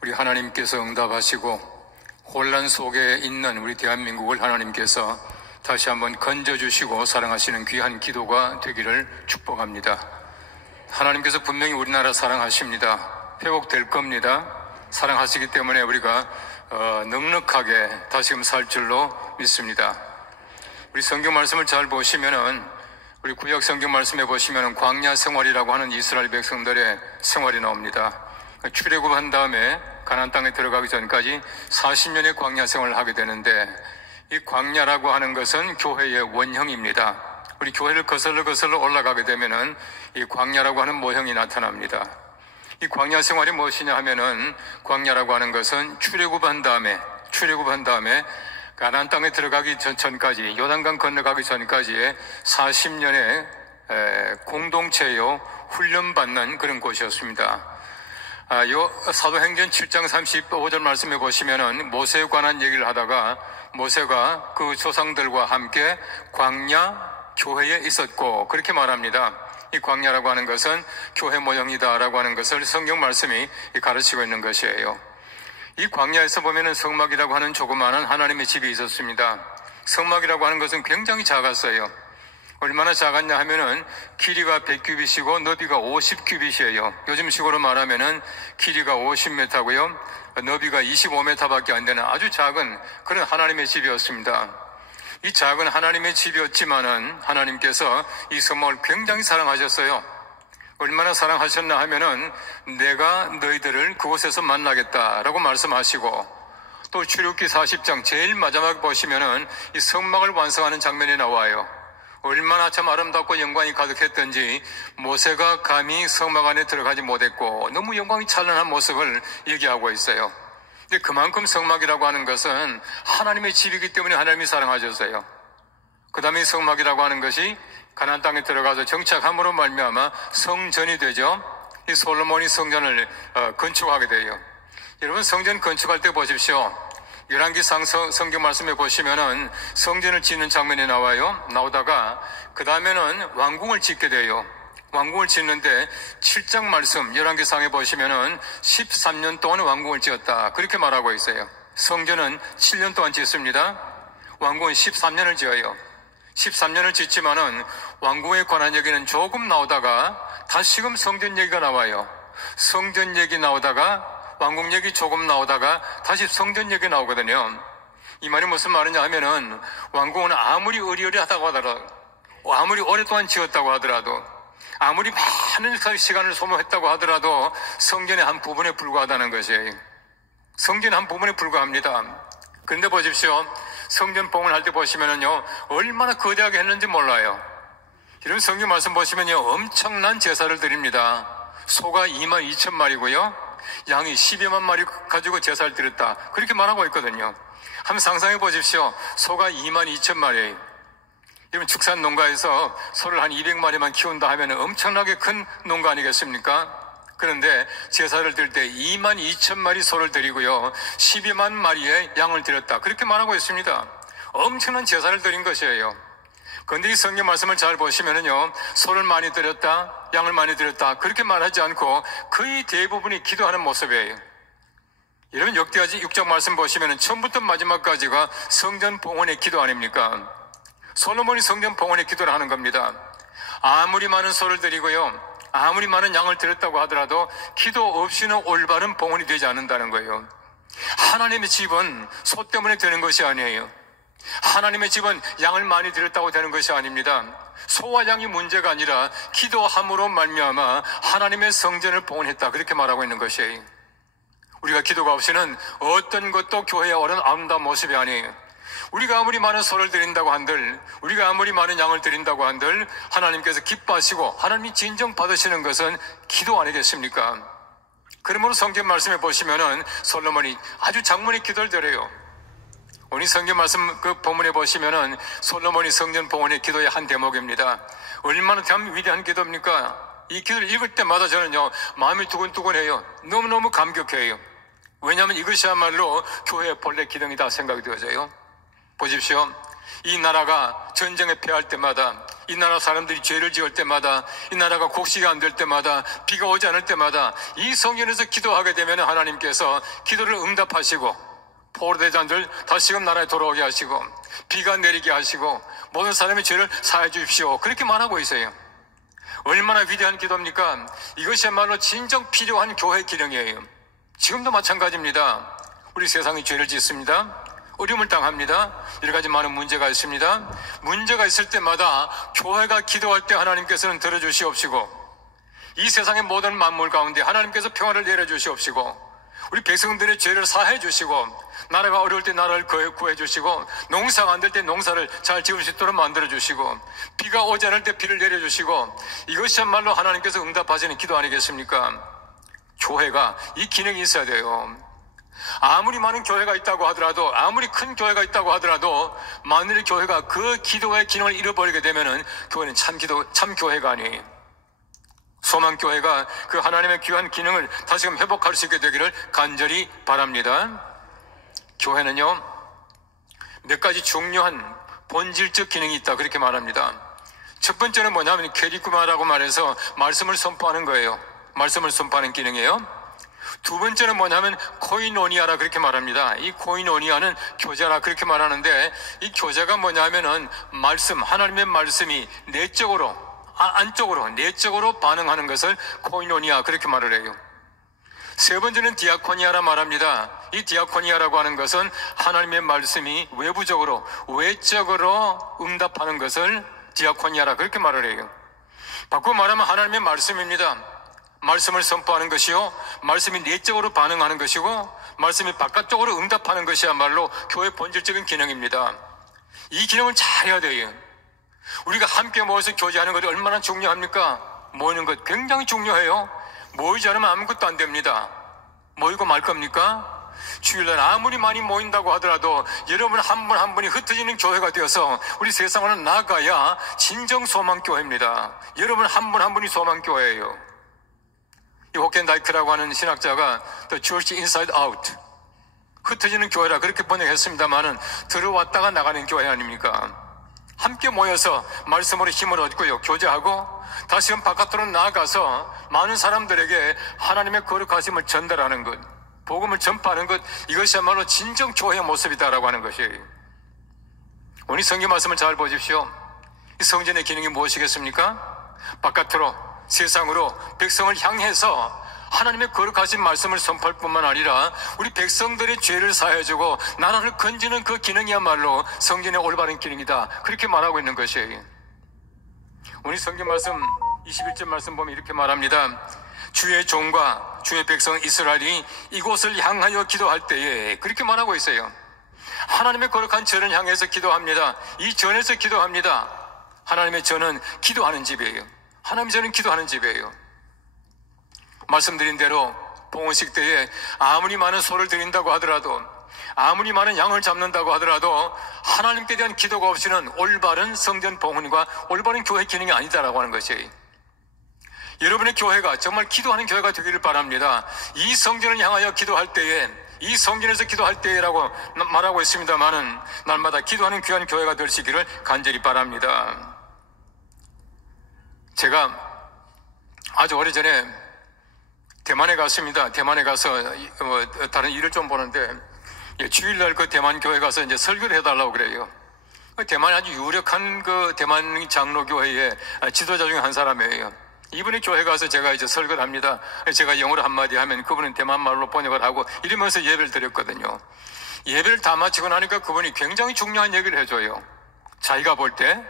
우리 하나님께서 응답하시고 혼란 속에 있는 우리 대한민국을 하나님께서 다시 한번 건져주시고 사랑하시는 귀한 기도가 되기를 축복합니다. 하나님께서 분명히 우리나라 사랑하십니다. 회복될 겁니다. 사랑하시기 때문에 우리가 넉넉하게 다시금 살 줄로 믿습니다. 우리 성경 말씀을 잘 보시면은, 우리 구약 성경 말씀에 보시면은 광야 생활이라고 하는 이스라엘 백성들의 생활이 나옵니다. 출애굽한 다음에 가나안 땅에 들어가기 전까지 40년의 광야 생활을 하게 되는데, 이 광야라고 하는 것은 교회의 원형입니다. 우리 교회를 거슬러 올라가게 되면은 이 광야라고 하는 모형이 나타납니다. 이 광야 생활이 무엇이냐 하면은, 광야라고 하는 것은 출애굽한 다음에 가나안 땅에 들어가기 전까지, 요단강 건너가기 전까지의 40년의 공동체요 훈련받는 그런 곳이었습니다. 요 사도행전 7장 35절 말씀에 보시면은 모세에 관한 얘기를 하다가, 모세가 그 조상들과 함께 광야 교회에 있었고, 그렇게 말합니다. 이 광야라고 하는 것은 교회 모형이다라고 하는 것을 성경 말씀이 가르치고 있는 것이에요. 이 광야에서 보면은 성막이라고 하는 조그마한 하나님의 집이 있었습니다. 성막이라고 하는 것은 굉장히 작았어요. 얼마나 작았냐 하면은 길이가 100규빗이고 너비가 50규빗이에요. 요즘식으로 말하면은 길이가 50m고요, 너비가 25m밖에 안 되는 아주 작은 그런 하나님의 집이었습니다. 이 작은 하나님의 집이었지만은 하나님께서 이 성막을 굉장히 사랑하셨어요. 얼마나 사랑하셨나 하면은 내가 너희들을 그곳에서 만나겠다라고 말씀하시고, 또 출애굽기 40장 제일 마지막에 보시면은 이 성막을 완성하는 장면이 나와요. 얼마나 참 아름답고 영광이 가득했던지 모세가 감히 성막 안에 들어가지 못했고 너무 영광이 찬란한 모습을 얘기하고 있어요. 근데 그만큼 성막이라고 하는 것은 하나님의 집이기 때문에 하나님이 사랑하셨어요. 그 다음에 성막이라고 하는 것이 가나안 땅에 들어가서 정착함으로 말미암아 성전이 되죠. 이 솔로몬이 성전을 건축하게 돼요. 여러분, 성전 건축할 때 보십시오. 열왕기상 성경 말씀에 보시면은 성전을 짓는 장면이 나오다가 그 다음에는 왕궁을 짓게 돼요. 왕궁을 짓는데 7장 말씀 열왕기상에 보시면은 13년 동안 왕궁을 지었다, 그렇게 말하고 있어요. 성전은 7년 동안 짓습니다. 왕궁은 13년을 지어요. 13년을 짓지만은 왕궁에 관한 얘기는 조금 나오다가 다시금 성전 얘기가 나와요. 성전 얘기 나오다가 왕궁 얘기 조금 나오다가 다시 성전 얘기 나오거든요. 이 말이 무슨 말이냐 하면은, 왕궁은 아무리 어리어리하다고 하더라도, 아무리 오랫동안 지었다고 하더라도, 아무리 많은 시간을 소모했다고 하더라도 성전의 한 부분에 불과하다는 것이에요. 성전의 한 부분에 불과합니다. 그런데 보십시오. 성전 봉헌을 할 때 보시면은요, 얼마나 거대하게 했는지 몰라요. 이런 성경 말씀 보시면요, 엄청난 제사를 드립니다. 소가 22,000마리고요, 양이 12만 마리 가지고 제사를 드렸다, 그렇게 말하고 있거든요. 한번 상상해 보십시오. 소가 22,000마리. 이런 축산 농가에서 소를 한 200마리만 키운다 하면 엄청나게 큰 농가 아니겠습니까? 그런데 제사를 드릴 때 22,000마리 소를 드리고요, 12만 마리의 양을 드렸다, 그렇게 말하고 있습니다. 엄청난 제사를 드린 것이에요. 그런데 이 성경 말씀을 잘 보시면은요, 소를 많이 드렸다, 양을 많이 드렸다, 그렇게 말하지 않고 거의 대부분이 기도하는 모습이에요. 여러분, 역대하지 6장 말씀 보시면은 처음부터 마지막까지가 성전 봉헌의 기도 아닙니까? 솔로몬이 성전 봉헌의 기도를 하는 겁니다. 아무리 많은 소를 드리고요, 아무리 많은 양을 드렸다고 하더라도 기도 없이는 올바른 봉헌이 되지 않는다는 거예요. 하나님의 집은 소 때문에 되는 것이 아니에요. 하나님의 집은 양을 많이 드렸다고 되는 것이 아닙니다. 소와 양이 문제가 아니라 기도함으로 말미암아 하나님의 성전을 봉헌했다, 그렇게 말하고 있는 것이에요. 우리가 기도가 없이는 어떤 것도 교회에 오른 아름다운 모습이 아니에요. 우리가 아무리 많은 소를 드린다고 한들, 우리가 아무리 많은 양을 드린다고 한들 하나님께서 기뻐하시고 하나님이 진정받으시는 것은 기도 아니겠습니까? 그러므로 성경 말씀에 보시면은 솔로몬이 아주 장문의 기도를 드려요. 오늘 성경 말씀 그 본문에 보시면은 솔로몬이 성전 봉헌의 기도의 한 대목입니다. 얼마나 참 위대한 기도입니까? 이 기도를 읽을 때마다 저는요, 마음이 두근두근해요. 너무너무 감격해요. 왜냐하면 이것이야말로 교회의 본래 기능이다 생각이 되어져요. 보십시오. 이 나라가 전쟁에 패할 때마다 이 나라 사람들이 죄를 지을 때마다, 이 나라가 곡식이 안 될 때마다, 비가 오지 않을 때마다 이 성전에서 기도하게 되면 하나님께서 기도를 응답하시고 포로대장들 다시금 나라에 돌아오게 하시고 비가 내리게 하시고 모든 사람의 죄를 사해 주십시오. 그렇게 말하고 있어요. 얼마나 위대한 기도입니까? 이것이야말로 진정 필요한 교회 기능이에요. 지금도 마찬가지입니다. 우리 세상이 죄를 짓습니다. 어려움을 당합니다. 여러 가지 많은 문제가 있습니다. 문제가 있을 때마다 교회가 기도할 때 하나님께서는 들어주시옵시고 이 세상의 모든 만물 가운데 하나님께서 평화를 내려주시옵시고 우리 백성들의 죄를 사해 주시고 나라가 어려울 때 나라를 구해 주시고 농사가 안 될 때 농사를 잘 지을 수 있도록 만들어 주시고 비가 오지 않을 때 비를 내려 주시고 이것이야말로 하나님께서 응답하시는 기도 아니겠습니까? 교회가 이 기능이 있어야 돼요. 아무리 많은 교회가 있다고 하더라도 아무리 큰 교회가 있다고 하더라도 만일 교회가 그 기도의 기능을 잃어버리게 되면은 교회는 참 교회가 아니에요. 소망교회가 그 하나님의 귀한 기능을 다시금 회복할 수 있게 되기를 간절히 바랍니다. 교회는요 몇 가지 중요한 본질적 기능이 있다 그렇게 말합니다. 첫 번째는 뭐냐면 캐리쿠마라고 말해서 말씀을 선포하는 거예요. 말씀을 선포하는 기능이에요. 두 번째는 뭐냐면 코이노니아라 그렇게 말합니다. 이 코이노니아는 교제라 그렇게 말하는데 이 교제가 뭐냐면은 말씀, 하나님의 말씀이 내적으로 반응하는 것을 코이노니아 그렇게 말을 해요. 세 번째는 디아코니아라 말합니다. 이 디아코니아라고 하는 것은 하나님의 말씀이 외적으로 응답하는 것을 디아코니아라 그렇게 말을 해요. 바꾸어 말하면 하나님의 말씀입니다. 말씀을 선포하는 것이요 말씀이 내적으로 반응하는 것이고 말씀이 바깥쪽으로 응답하는 것이야말로 교회의 본질적인 기능입니다. 이 기능을 잘해야 돼요. 우리가 함께 모여서 교제하는 것이 얼마나 중요합니까? 모이는 것 굉장히 중요해요. 모이지 않으면 아무것도 안 됩니다. 모이고 말 겁니까? 주일날 아무리 많이 모인다고 하더라도 여러분 한 분 한 분이 흩어지는 교회가 되어서 우리 세상으로 나가야 진정 소망교회입니다. 여러분 한 분 한 분이 소망교회예요. 이 호켄다이크라고 하는 신학자가 The Church Inside Out 흩어지는 교회라 그렇게 번역했습니다만은 들어왔다가 나가는 교회 아닙니까? 함께 모여서 말씀으로 힘을 얻고요 교제하고 다시금 바깥으로 나아가서 많은 사람들에게 하나님의 거룩하심을 전달하는 것 복음을 전파하는 것 이것이야말로 진정 교회의 모습이다라고 하는 것이에요. 오늘 성경 말씀을 잘 보십시오. 이 성전의 기능이 무엇이겠습니까? 바깥으로 세상으로 백성을 향해서 하나님의 거룩하신 말씀을 선포할 뿐만 아니라 우리 백성들의 죄를 사해주고 나라를 건지는 그 기능이야말로 성전의 올바른 기능이다 그렇게 말하고 있는 것이에요. 오늘 성경 말씀 21절 말씀 보면 이렇게 말합니다. 주의 종과 주의 백성 이스라엘이 이곳을 향하여 기도할 때에 그렇게 말하고 있어요. 하나님의 거룩한 전을 향해서 기도합니다. 이 전에서 기도합니다. 하나님의 전은 기도하는 집이에요. 하나님의 전은 기도하는 집이에요. 말씀드린 대로 봉헌식 때에 아무리 많은 소를 드린다고 하더라도 아무리 많은 양을 잡는다고 하더라도 하나님께 대한 기도가 없이는 올바른 성전 봉헌과 올바른 교회 기능이 아니다라고 하는 것이에요. 여러분의 교회가 정말 기도하는 교회가 되기를 바랍니다. 이 성전을 향하여 기도할 때에 이 성전에서 기도할 때라고 말하고 있습니다만은 날마다 기도하는 귀한 교회가 되시기를 간절히 바랍니다. 제가 아주 오래전에 대만에 갔습니다. 대만에 가서 다른 일을 좀 보는데 주일날 그 대만 교회 가서 이제 설교를 해달라고 그래요. 대만이 아주 유력한 그 대만 장로교회의 지도자 중에 한 사람이에요. 이분의 교회 가서 제가 이제 설교를 합니다. 제가 영어로 한마디 하면 그분은 대만 말로 번역을 하고 이러면서 예배를 드렸거든요. 예배를 다 마치고 나니까 그분이 굉장히 중요한 얘기를 해줘요. 자기가 볼 때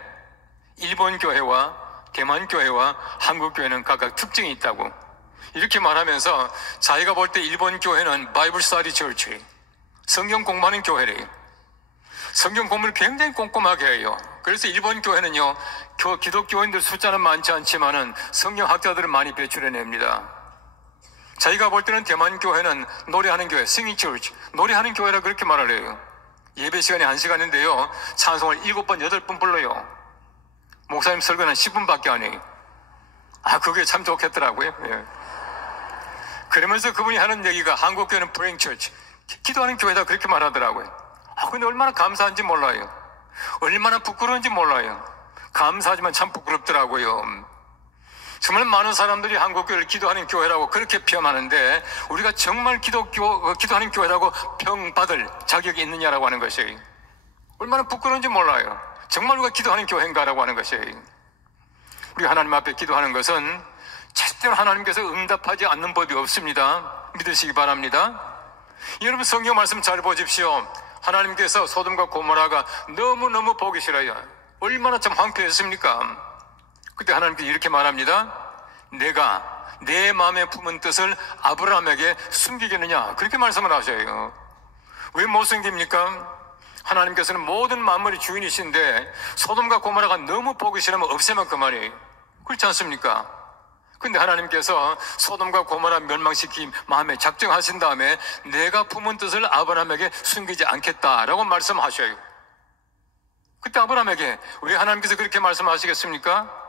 일본 교회와 대만 교회와 한국 교회는 각각 특징이 있다고 이렇게 말하면서 자기가 볼 때 일본 교회는 바이블 스터디 처치 성경 공부하는 교회래요. 성경 공부를 굉장히 꼼꼼하게 해요. 그래서 일본 교회는요 기독교인들 숫자는 많지 않지만은 성경학자들을 많이 배출해냅니다. 자기가 볼 때는 대만 교회는 노래하는 교회, 싱잉 처치 노래하는 교회라 그렇게 말을 해요. 예배 시간이 1시간인데요 찬송을 7번, 8번 불러요. 목사님 설교는 10분밖에 안 해요. 그게 참 좋겠더라고요. 예. 그러면서 그분이 하는 얘기가 한국 교회는 프레잉 처치 기도하는 교회다 그렇게 말하더라고요. 근데 얼마나 감사한지 몰라요. 얼마나 부끄러운지 몰라요. 감사하지만 참 부끄럽더라고요. 정말 많은 사람들이 한국교회를 기도하는 교회라고 그렇게 표현하는데 우리가 정말 기도하는 교회라고 평받을 자격이 있느냐라고 하는 것이 얼마나 부끄러운지 몰라요. 정말 우리가 기도하는 교회인가라고 하는 것이. 우리가 하나님 앞에 기도하는 것은 절대로 하나님께서 응답하지 않는 법이 없습니다. 믿으시기 바랍니다. 여러분 성경 말씀 잘 보십시오. 하나님께서 소돔과 고모라가 너무너무 보기 싫어요. 얼마나 참 황폐했습니까? 그때 하나님께서 이렇게 말합니다. 내가 내 마음에 품은 뜻을 아브라함에게 숨기겠느냐, 그렇게 말씀을 하셔요. 왜 못 숨깁니까? 하나님께서는 모든 만물의 주인이신데 소돔과 고모라가 너무 보기 싫으면 없애면 그만이에요. 그렇지 않습니까? 근데 하나님께서 소돔과 고모라 멸망시키 마음에 작정하신 다음에 내가 품은 뜻을 아브라함에게 숨기지 않겠다라고 말씀하셔요. 그때 아브라함에게 왜 하나님께서 그렇게 말씀하시겠습니까?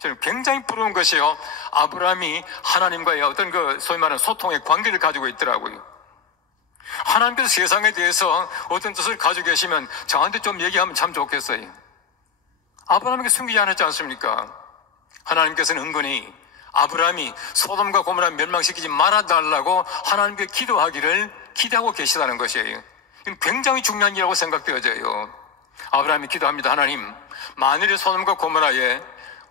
저는 굉장히 부러운 것이요, 아브라함이 하나님과의 어떤 소위 말하는 소통의 관계를 가지고 있더라고요. 하나님께서 세상에 대해서 어떤 뜻을 가지고 계시면 저한테 좀 얘기하면 참 좋겠어요. 아브라함에게 숨기지 않았지 않습니까? 하나님께서는 은근히 아브라함이 소돔과 고모라 멸망시키지 말아달라고 하나님께 기도하기를 기대하고 계시다는 것이에요. 이건 굉장히 중요한 일이라고 생각되어져요. 아브라함이 기도합니다. 하나님, 만일에 소돔과 고모라에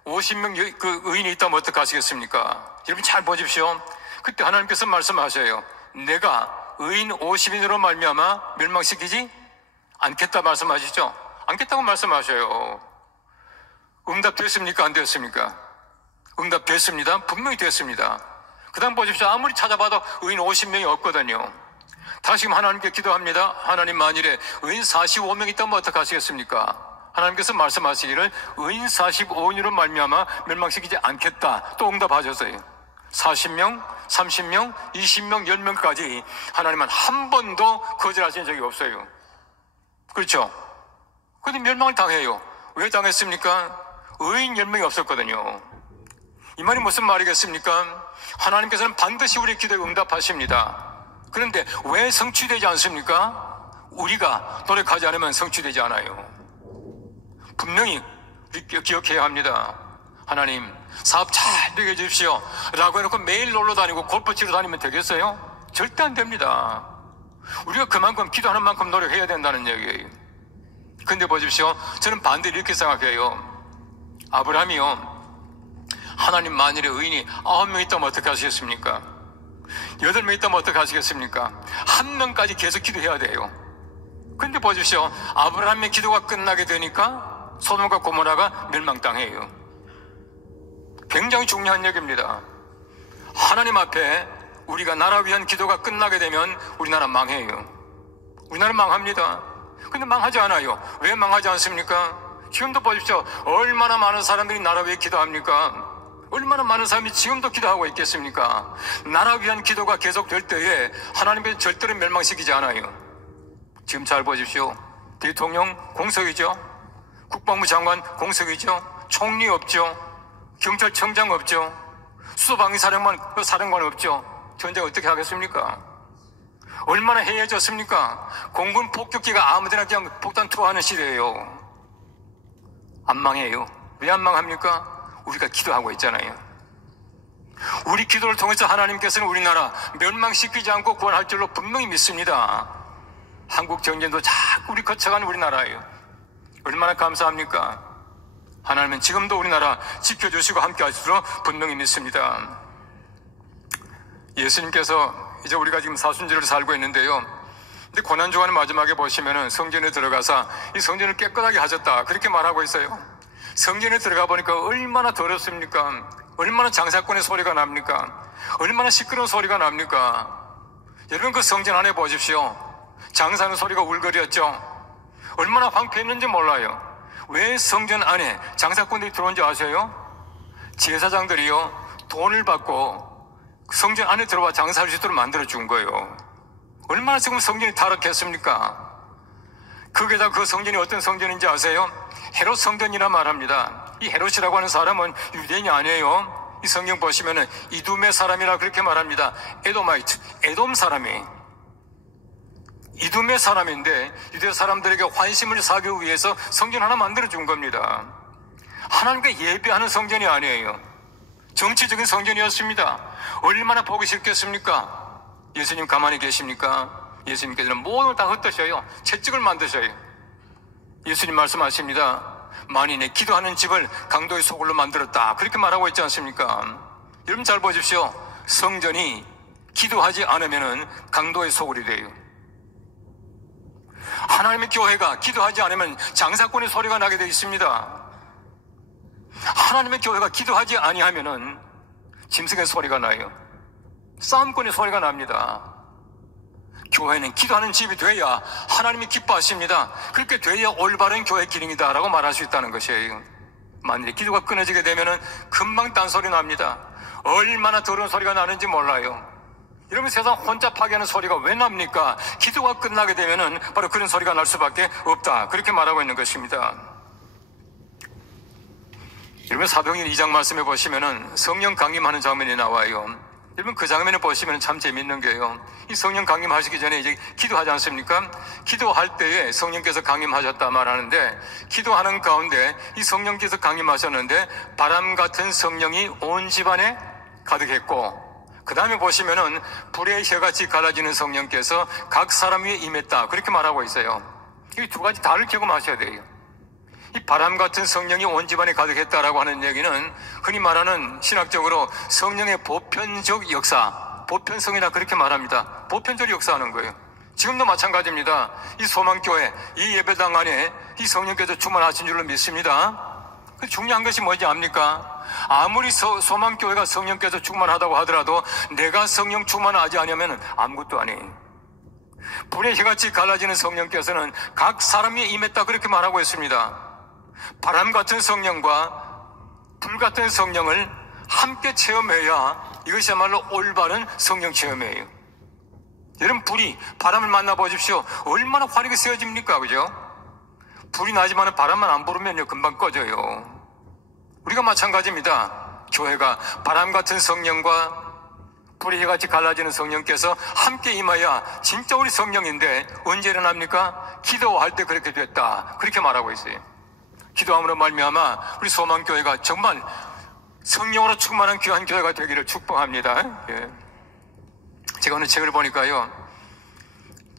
50명 그 의인이 있다면 어떡하시겠습니까? 여러분 잘 보십시오. 그때 하나님께서 말씀하셔요. 내가 의인 50인으로 말미암아 멸망시키지 않겠다 말씀하시죠? 않겠다고 말씀하셔요. 응답됐습니까? 안 됐습니까? 응답됐습니다. 분명히 됐습니다. 그 다음 보십시오. 아무리 찾아봐도 의인 50명이 없거든요. 다시 하나님께 기도합니다. 하나님, 만일에 의인 45명 있다면 어떡하시겠습니까? 하나님께서 말씀하시기를 의인 45인으로 말미암아 멸망시키지 않겠다 또 응답하셨어요. 40명, 30명, 20명, 10명까지 하나님은 한 번도 거절하신 적이 없어요. 그렇죠? 그런데 멸망을 당해요. 왜 당했습니까? 의인 10명이 없었거든요. 이 말이 무슨 말이겠습니까? 하나님께서는 반드시 우리 기도에 응답하십니다. 그런데 왜 성취되지 않습니까? 우리가 노력하지 않으면 성취되지 않아요. 분명히 기억해야 합니다. 하나님, 사업 잘 되게 해주십시오 라고 해놓고 매일 놀러 다니고 골프 치러 다니면 되겠어요? 절대 안 됩니다. 우리가 그만큼 기도하는 만큼 노력해야 된다는 얘기예요. 근데 보십시오, 저는 반대로 이렇게 생각해요. 아브라함이요, 하나님, 만일에 의인이 9명 있다면 어떻게 하시겠습니까? 8명 있다면 어떻게 하시겠습니까? 1명까지 계속 기도해야 돼요. 근데 보십시오, 아브라함의 기도가 끝나게 되니까 소돔과 고모라가 멸망당해요. 굉장히 중요한 얘기입니다. 하나님 앞에 우리가 나라 위한 기도가 끝나게 되면 우리나라 망해요. 우리나라 망합니다. 근데 망하지 않아요. 왜 망하지 않습니까? 지금도 보십시오. 얼마나 많은 사람들이 나라 위해 기도합니까? 얼마나 많은 사람이 지금도 기도하고 있겠습니까? 나라 위한 기도가 계속될 때에 하나님께서 절대로 멸망시키지 않아요. 지금 잘 보십시오. 대통령 공석이죠. 국방부 장관 공석이죠. 총리 없죠. 경찰청장 없죠. 수도방위사령관 없죠. 전쟁 어떻게 하겠습니까? 얼마나 해이해졌습니까? 공군 폭격기가 아무데나 그냥 폭탄 투하하는 시대예요. 안 망해요. 왜 안 망합니까? 우리가 기도하고 있잖아요. 우리 기도를 통해서 하나님께서는 우리나라 멸망시키지 않고 구원할 줄로 분명히 믿습니다. 한국 전쟁도 자꾸 우리 거쳐가는 우리나라예요. 얼마나 감사합니까? 하나님은 지금도 우리나라 지켜주시고 함께 하시도록 분명히 믿습니다. 예수님께서 이제 우리가 지금 사순절을 살고 있는데요. 근데 고난주간 마지막에 보시면은 성전에 들어가서 이 성전을 깨끗하게 하셨다 그렇게 말하고 있어요. 성전에 들어가 보니까 얼마나 더럽습니까? 얼마나 장사꾼의 소리가 납니까? 얼마나 시끄러운 소리가 납니까? 여러분 그 성전 안에 보십시오. 장사하는 소리가 울거리였죠. 얼마나 황폐했는지 몰라요. 왜 성전 안에 장사꾼들이 들어온지 아세요? 제사장들이요 돈을 받고 성전 안에 들어와 장사할 수 있도록 만들어 준 거예요. 얼마나 지금 성전이 타락했습니까? 거기에다 그 성전이 어떤 성전인지 아세요? 헤롯 성전이라 말합니다. 이 헤롯이라고 하는 사람은 유대인이 아니에요. 이 성경 보시면은 이둠의 사람이라 그렇게 말합니다. 에돔아이트, 에돔 사람이 이둠의 사람인데 유대 사람들에게 환심을 사기 위해서 성전 하나 만들어 준 겁니다. 하나님께 예배하는 성전이 아니에요. 정치적인 성전이었습니다. 얼마나 보기 싫겠습니까? 예수님 가만히 계십니까? 예수님께서는 모든 걸 다 흩으셔요. 채찍을 만드셔요. 예수님 말씀하십니다. 만일 기도하는 집을 강도의 소굴로 만들었다, 그렇게 말하고 있지 않습니까? 여러분 잘 보십시오. 성전이 기도하지 않으면 강도의 소굴이 돼요. 하나님의 교회가 기도하지 않으면 장사꾼의 소리가 나게 되어 있습니다. 하나님의 교회가 기도하지 아니하면 짐승의 소리가 나요. 싸움꾼의 소리가 납니다. 교회는 기도하는 집이 돼야 하나님이 기뻐하십니다. 그렇게 돼야 올바른 교회 기능이다 라고 말할 수 있다는 것이에요. 만일에 기도가 끊어지게 되면 금방 딴소리 납니다. 얼마나 더러운 소리가 나는지 몰라요. 이러면 세상 혼잡하게 하는 소리가 왜 납니까? 기도가 끝나게 되면 바로 그런 소리가 날 수밖에 없다, 그렇게 말하고 있는 것입니다. 여러분 사도행전 2장 말씀해 보시면 성령 강림하는 장면이 나와요. 여러분 그 장면을 보시면 참 재밌는 게요, 이 성령 강림하시기 전에 이제 기도하지 않습니까? 기도할 때에 성령께서 강림하셨다 말하는데, 기도하는 가운데 이 성령께서 강림하셨는데 바람 같은 성령이 온 집안에 가득했고, 그 다음에 보시면은 불의 혀같이 갈라지는 성령께서 각 사람 위에 임했다, 그렇게 말하고 있어요. 이 두 가지 다를 경험하셔야 돼요. 이 바람 같은 성령이 온 집안에 가득했다라고 하는 얘기는 흔히 말하는 신학적으로 성령의 보편적 역사, 보편성이다, 그렇게 말합니다. 보편적으로 역사하는 거예요. 지금도 마찬가지입니다. 이 소망교회, 이 예배당 안에 이 성령께서 충만하신 줄로 믿습니다. 중요한 것이 뭔지 압니까? 아무리 소망교회가 성령께서 충만하다고 하더라도 내가 성령 충만하지 않으면 아무것도 아니에요. 불의 혀같이 갈라지는 성령께서는 각 사람 위에 임했다, 그렇게 말하고 있습니다. 바람 같은 성령과 불 같은 성령을 함께 체험해야 이것이야말로 올바른 성령 체험이에요. 여러분 바람을 만나보십시오. 얼마나 화력이 세워집니까? 그죠? 불이 나지만 바람만 안 불으면요 금방 꺼져요. 우리가 마찬가지입니다. 교회가 바람 같은 성령과 불의 혀같이 갈라지는 성령께서 함께 임하여 진짜 우리 성령인데 언제 일어납니까? 기도할 때 그렇게 됐다, 그렇게 말하고 있어요. 기도함으로 말미암아 우리 소망교회가 정말 성령으로 충만한 귀한 교회가 되기를 축복합니다. 예. 제가 어느 책을 보니까요,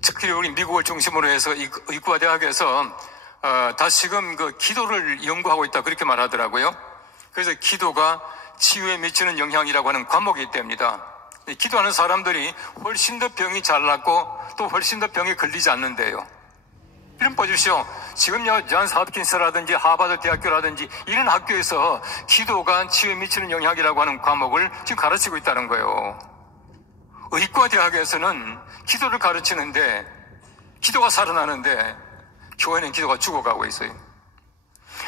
특히 우리 미국을 중심으로 해서 의과 대학에서 다시금 그 기도를 연구하고 있다, 그렇게 말하더라고요. 그래서 기도가 치유에 미치는 영향이라고 하는 과목이 있답니다. 기도하는 사람들이 훨씬 더 병이 잘 낫고 또 훨씬 더 병에 걸리지 않는데요. 이런 보십시오. 지금요, 존스 홉킨스라든지 하버드 대학교라든지 이런 학교에서 기도가 치유에 미치는 영향이라고 하는 과목을 지금 가르치고 있다는 거예요. 의과 대학에서는 기도를 가르치는데 기도가 살아나는데 교회는 기도가 죽어가고 있어요.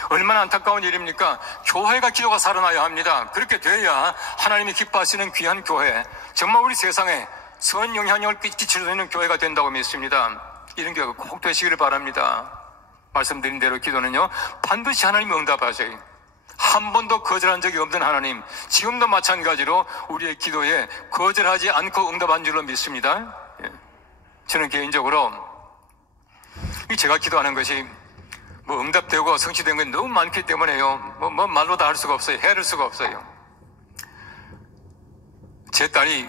얼마나 안타까운 일입니까? 교회가 기도가 살아나야 합니다. 그렇게 돼야 하나님이 기뻐하시는 귀한 교회, 정말 우리 세상에 선 영향력을 끼칠 수 있는 교회가 된다고 믿습니다. 이런 교회가 꼭 되시기를 바랍니다. 말씀드린 대로 기도는요, 반드시 하나님이 응답하셔요. 한 번도 거절한 적이 없는 하나님, 지금도 마찬가지로 우리의 기도에 거절하지 않고 응답한 줄로 믿습니다. 저는 개인적으로 제가 기도하는 것이 응답되고 성취된 건 너무 많기 때문에요, 말로 다 할 수가 없어요. 헤아릴 수가 없어요. 제 딸이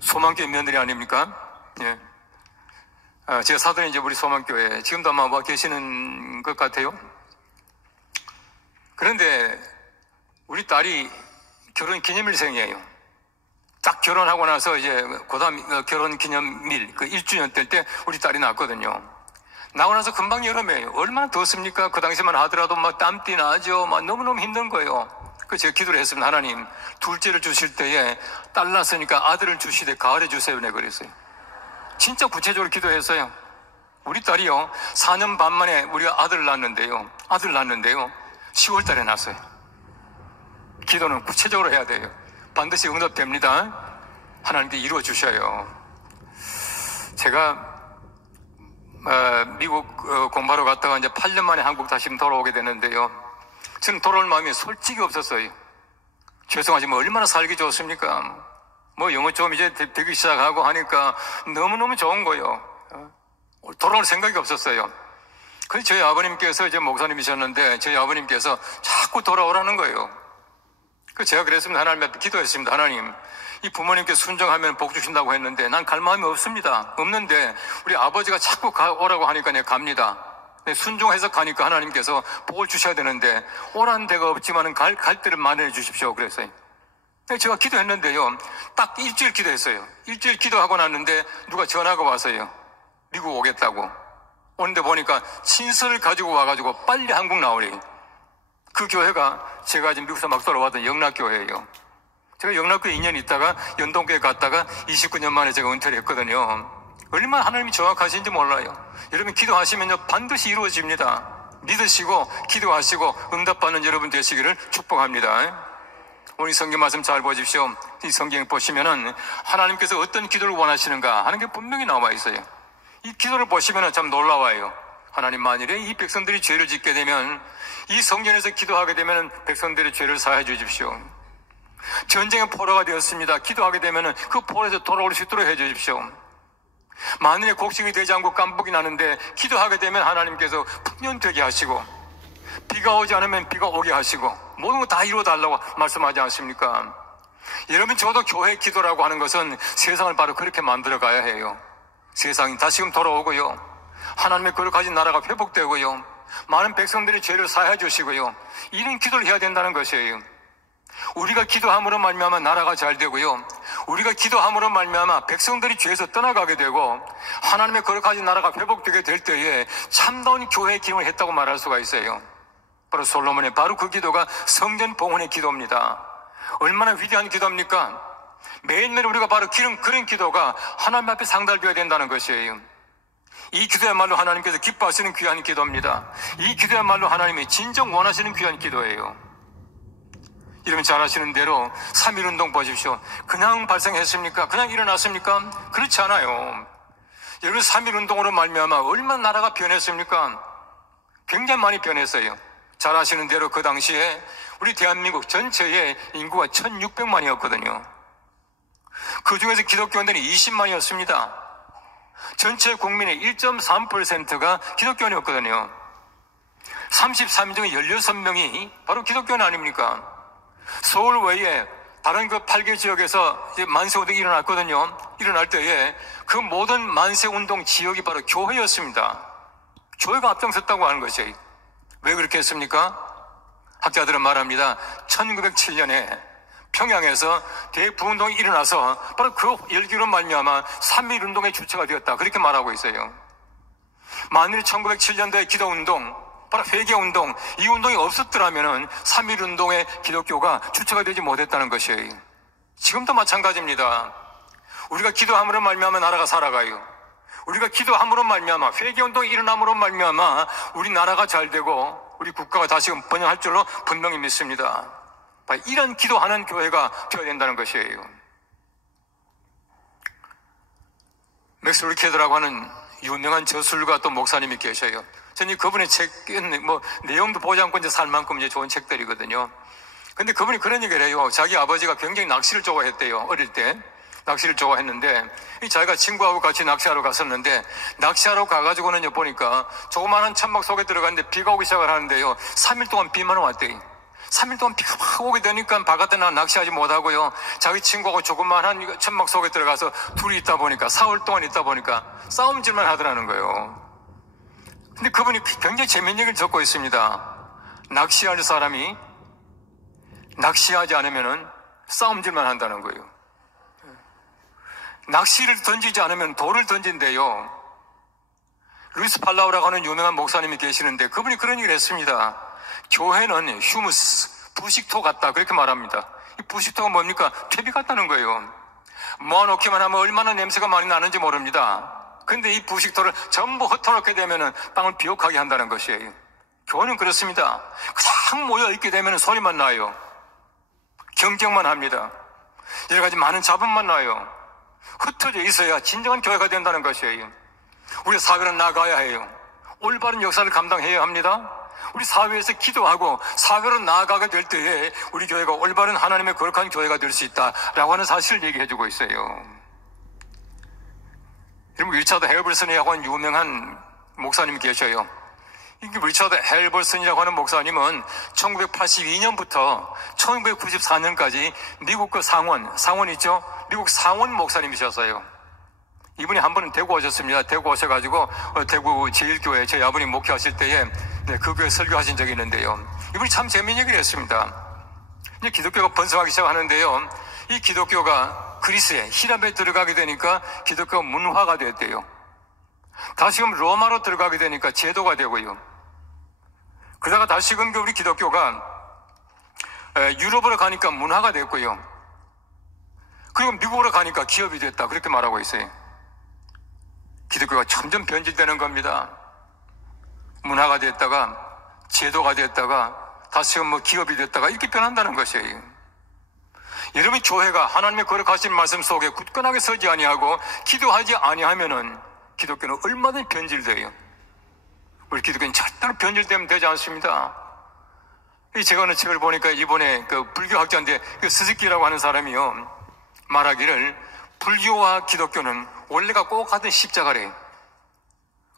소망교회 며느리 아닙니까? 예. 제가 사돈이 이제 우리 소망교회 지금도 아마 와 계시는 것 같아요. 그런데 우리 딸이 결혼 기념일생이에요. 딱 결혼하고 나서 이제 그다음 결혼 기념일 그 1주년 될 때 우리 딸이 낳았거든요. 나고 나서 금방 여름이에요. 얼마나 덥습니까? 그 당시만 하더라도 막 땀띠 나죠. 막 너무너무 힘든 거예요. 그래서 제가 기도를 했습니다. 하나님, 둘째를 주실 때에 딸 낳았으니까 아들을 주시되 가을에 주세요. 네, 그랬어요. 진짜 구체적으로 기도했어요. 우리 딸이요, 4년 반 만에 우리가 아들을 낳았는데요. 10월 달에 낳았어요. 기도는 구체적으로 해야 돼요. 반드시 응답됩니다. 하나님께 이루어 주셔요. 제가 미국 공부하러 갔다가 이제 8년 만에 한국 다시 돌아오게 되는데요. 저는 돌아올 마음이 솔직히 없었어요. 죄송하지만 얼마나 살기 좋습니까? 영어 좀 이제 되기 시작하고 하니까 너무너무 좋은 거예요. 돌아올 생각이 없었어요. 그래서 저희 아버님께서 이제 목사님이셨는데 저희 아버님께서 자꾸 돌아오라는 거예요. 그 제가 그랬습니다. 하나님 앞에 기도했습니다. 하나님, 이 부모님께 순종하면 복 주신다고 했는데 난 갈 마음이 없습니다. 없는데 우리 아버지가 자꾸 오라고 하니까 내가 갑니다. 순종해서 가니까 하나님께서 복을 주셔야 되는데 오라는 데가 없지만 갈 데를 마련해 주십시오. 그랬어요. 제가 기도했는데요. 딱 일주일 기도했어요. 일주일 기도하고 났는데 누가 전화가 왔어요. 미국 오겠다고. 오는데 보니까 친서를 가지고 와가지고 빨리 한국 나오래. 그 교회가 제가 지금 미국에서 막 돌아왔던 영락교회예요. 제가 영락교회 2년 있다가 연동교회 갔다가 29년 만에 제가 은퇴를 했거든요. 얼마나 하나님이 정확하신지 몰라요. 여러분 기도하시면요 반드시 이루어집니다. 믿으시고 기도하시고 응답받는 여러분 되시기를 축복합니다. 오늘 성경 말씀 잘 보십시오. 이 성경 보시면은 하나님께서 어떤 기도를 원하시는가 하는 게 분명히 나와 있어요. 이 기도를 보시면은 참 놀라워요. 하나님, 만일에 이 백성들이 죄를 짓게 되면 이 성전에서 기도하게 되면은 백성들의 죄를 사해 주십시오. 전쟁의 포로가 되었습니다. 기도하게 되면은 그 포로에서 돌아올 수 있도록 해 주십시오. 만일에 곡식이 되지 않고 깜복이 나는데 기도하게 되면 하나님께서 풍년되게 하시고 비가 오지 않으면 비가 오게 하시고 모든 거 다 이루어 달라고 말씀하지 않습니까? 여러분, 저도 교회 기도라고 하는 것은 세상을 바로 그렇게 만들어 가야 해요. 세상이 다시금 돌아오고요. 하나님의 거룩하신 나라가 회복되고요. 많은 백성들의 죄를 사해 주시고요. 이런 기도를 해야 된다는 것이에요. 우리가 기도함으로 말미암아 나라가 잘 되고요. 우리가 기도함으로 말미암아 백성들이 죄에서 떠나가게 되고 하나님의 거룩하신 나라가 회복되게 될 때에 참다운 교회의 기능을 했다고 말할 수가 있어요. 바로 솔로몬의 바로 그 기도가 성전 봉헌의 기도입니다. 얼마나 위대한 기도입니까? 매일매일 우리가 바로 그런 기도가 하나님 앞에 상달되어야 된다는 것이에요. 이 기도야말로 하나님께서 기뻐하시는 귀한 기도입니다. 이 기도야말로 하나님이 진정 원하시는 귀한 기도예요. 여러분 잘 아시는 대로 3.1운동 보십시오. 그냥 발생했습니까? 그냥 일어났습니까? 그렇지 않아요. 여러분 3.1운동으로 말미암아 얼마나 나라가 변했습니까? 굉장히 많이 변했어요. 잘 아시는 대로 그 당시에 우리 대한민국 전체의 인구가 1600만이었거든요. 그 중에서 기독교인들이 20만이었습니다. 전체 국민의 1.3%가 기독교인이었거든요. 33명 중에 16명이 바로 기독교인 아닙니까? 서울 외에 다른 그 8개 지역에서 이제 만세운동이 일어났거든요. 일어날 때에 그 모든 만세운동 지역이 바로 교회였습니다. 교회가 앞장섰다고 하는 것이에요. 왜 그렇게 했습니까? 학자들은 말합니다. 1907년에 평양에서 대부운동이 일어나서 바로 그 열기로 말미암아 3.1운동의 주체가 되었다. 그렇게 말하고 있어요. 만일 1907년도의 기도운동, 바로 회개운동, 이 운동이 없었더라면 3.1운동의 기독교가 주체가 되지 못했다는 것이에요. 지금도 마찬가지입니다. 우리가 기도함으로 말미암아 나라가 살아가요. 우리가 기도함으로 말미암아 회개운동이 일어남으로 말미암아 우리 나라가 잘 되고 우리 국가가 다시금 번영할 줄로 분명히 믿습니다. 이런 기도하는 교회가 되어야 된다는 것이에요. 맥스 루케드라고 하는 유명한 저술가 또 목사님이 계셔요. 저는 그분의 책은 내용도 보지 않고 이제 살 만큼 이제 좋은 책들이거든요. 근데 그분이 그런 얘기를 해요. 자기 아버지가 굉장히 낚시를 좋아했대요. 어릴 때. 낚시를 좋아했는데 자기가 친구하고 같이 낚시하러 갔었는데 낚시하러 가가지고는 보니까 조그마한 천막 속에 들어갔는데 비가 오기 시작을 하는데요. 3일 동안 비만 왔대요. 3일 동안 비가 막 오게 되니까 바깥에 나가 낚시하지 못하고요. 자기 친구하고 조그마한 천막 속에 들어가서 둘이 있다 보니까 4월 동안 있다 보니까 싸움질만 하더라는 거예요. 근데 그분이 굉장히 재미있는 얘기를 적고 있습니다. 낚시할 사람이 낚시하지 않으면은 싸움질만 한다는 거예요. 낚시를 던지지 않으면 돌을 던진대요. 루이스 팔라우라고 하는 유명한 목사님이 계시는데 그분이 그런 얘기를 했습니다. 교회는 휴무스, 부식토 같다. 그렇게 말합니다. 이 부식토가 뭡니까? 퇴비 같다는 거예요. 모아놓기만 하면 얼마나 냄새가 많이 나는지 모릅니다. 근데 이 부식토를 전부 흩어놓게 되면 땅을 비옥하게 한다는 것이에요. 교회는 그렇습니다. 그냥 모여있게 되면 소리만 나요. 경쟁만 합니다. 여러 가지 많은 잡음만 나요. 흩어져 있어야 진정한 교회가 된다는 것이에요. 우리 사회는 나가야 해요. 올바른 역사를 감당해야 합니다. 우리 사회에서 기도하고 사회로 나아가게 될 때에 우리 교회가 올바른 하나님의 거룩한 교회가 될 수 있다라고 하는 사실을 얘기해주고 있어요. 여러분, 리차드 헤어블슨이라고 하는 유명한 목사님이 계셔요. 이 리처드 헬버슨이라고 하는 목사님은 1982년부터 1994년까지 미국 그 상원 있죠? 미국 상원 목사님이셨어요. 이분이 한 번은 대구 오셨습니다. 대구 오셔가지고 대구 제1교회 저희 아버님 목회하실 때에 그 교회 설교하신 적이 있는데요. 이분이 참 재미있는 얘기를 했습니다. 이제 기독교가 번성하기 시작하는데요. 이 기독교가 그리스에 히랍에 들어가게 되니까 기독교가 문화가 됐대요. 다시금 로마로 들어가게 되니까 제도가 되고요. 그러다가 다시금 우리 기독교가 유럽으로 가니까 문화가 됐고요. 그리고 미국으로 가니까 기업이 됐다. 그렇게 말하고 있어요. 기독교가 점점 변질되는 겁니다. 문화가 됐다가 제도가 됐다가 다시금 기업이 됐다가 이렇게 변한다는 것이에요. 여러분, 교회가 하나님의 거룩하신 말씀 속에 굳건하게 서지 아니하고 기도하지 아니하면은 기독교는 얼마든지 변질돼요. 우리 기독교는 절대로 변질되면 되지 않습니다. 제가 어느 책을 보니까 이번에 그 불교학자인데 스즈키라고 하는 사람이요, 말하기를 불교와 기독교는 원래가 꼭 같은 십자가래요.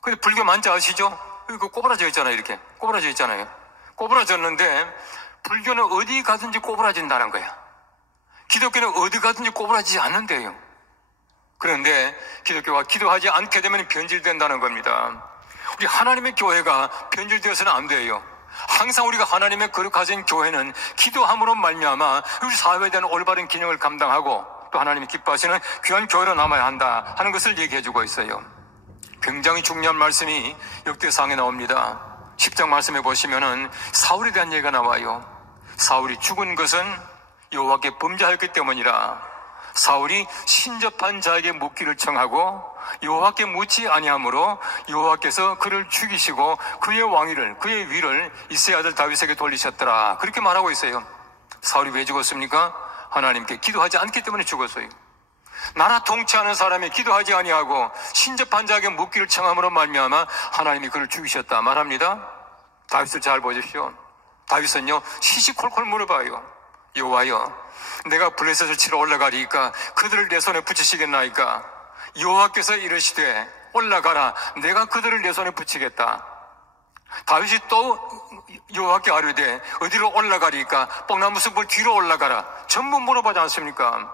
근데 불교 만자 아시죠? 이거 꼬부라져 있잖아요. 이렇게 꼬부라져 있잖아요. 꼬부라졌는데 불교는 어디 가든지 꼬부라진다는 거야. 기독교는 어디 가든지 꼬부라지지 않는데요. 그런데 기독교가 기도하지 않게 되면 변질된다는 겁니다. 우리 하나님의 교회가 변질되어서는 안 돼요. 항상 우리가 하나님의 거룩하신 교회는 기도함으로 말미암아 우리 사회에 대한 올바른 기능을 감당하고 또 하나님이 기뻐하시는 귀한 교회로 남아야 한다 하는 것을 얘기해주고 있어요. 굉장히 중요한 말씀이 역대상에 나옵니다. 10장 말씀해 보시면은 사울에 대한 얘기가 나와요. 사울이 죽은 것은 여호와께 범죄하였기 때문이라. 사울이 신접한 자에게 묻기를 청하고 여호와께 묻지 아니하므로 여호와께서 그를 죽이시고 그의 왕위를, 그의 위를 이새의 아들 다윗에게 돌리셨더라. 그렇게 말하고 있어요. 사울이 왜 죽었습니까? 하나님께 기도하지 않기 때문에 죽었어요. 나라 통치하는 사람이 기도하지 아니하고 신접한 자에게 묻기를 청함으로 말미암아 하나님이 그를 죽이셨다 말합니다. 다윗을 잘 보십시오. 다윗은요, 시시콜콜 물어봐요. 여호와여, 내가 블레셋을 치러 올라가리까 그들을 내 손에 붙이시겠나이까? 여호와께서 이르시되 올라가라, 내가 그들을 내 손에 붙이겠다. 다윗이 또 여호와께 아뢰되 어디로 올라가리까? 뽕나무 숲을 뒤로 올라가라. 전부 물어보지 않습니까?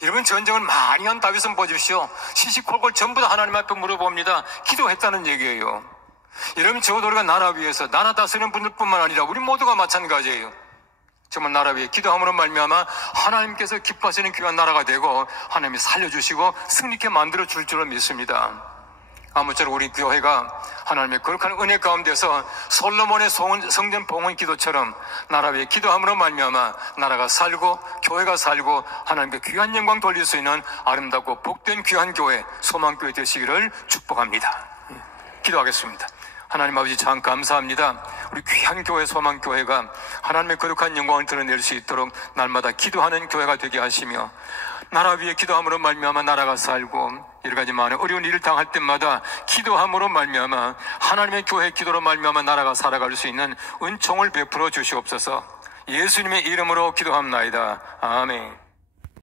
여러분, 전쟁을 많이 한 다윗은 보십시오. 시시콜콜 전부 다 하나님 앞에 물어봅니다. 기도했다는 얘기예요. 여러분, 적어도 우리가 나라 위에서, 나라 다스리는 분들뿐만 아니라 우리 모두가 마찬가지예요. 정말 나라 위에 기도함으로 말미암아 하나님께서 기뻐하시는 귀한 나라가 되고 하나님이 살려주시고 승리케 만들어 줄 줄을 믿습니다. 아무쪼록 우리 교회가 하나님의 거룩한 은혜 가운데서 솔로몬의 성전 봉헌 기도처럼 나라 위에 기도함으로 말미암아 나라가 살고 교회가 살고 하나님께 귀한 영광 돌릴 수 있는 아름답고 복된 귀한 교회, 소망교회 되시기를 축복합니다. 기도하겠습니다. 하나님 아버지, 참 감사합니다. 우리 귀한 교회, 소망교회가 하나님의 거룩한 영광을 드러낼 수 있도록 날마다 기도하는 교회가 되게 하시며 나라 위에 기도함으로 말미암아 나라가 살고 여러 가지 많은 어려운 일을 당할 때마다 기도함으로 말미암아 하나님의 교회 기도로 말미암아 나라가 살아갈 수 있는 은총을 베풀어 주시옵소서. 예수님의 이름으로 기도합나이다. 아멘.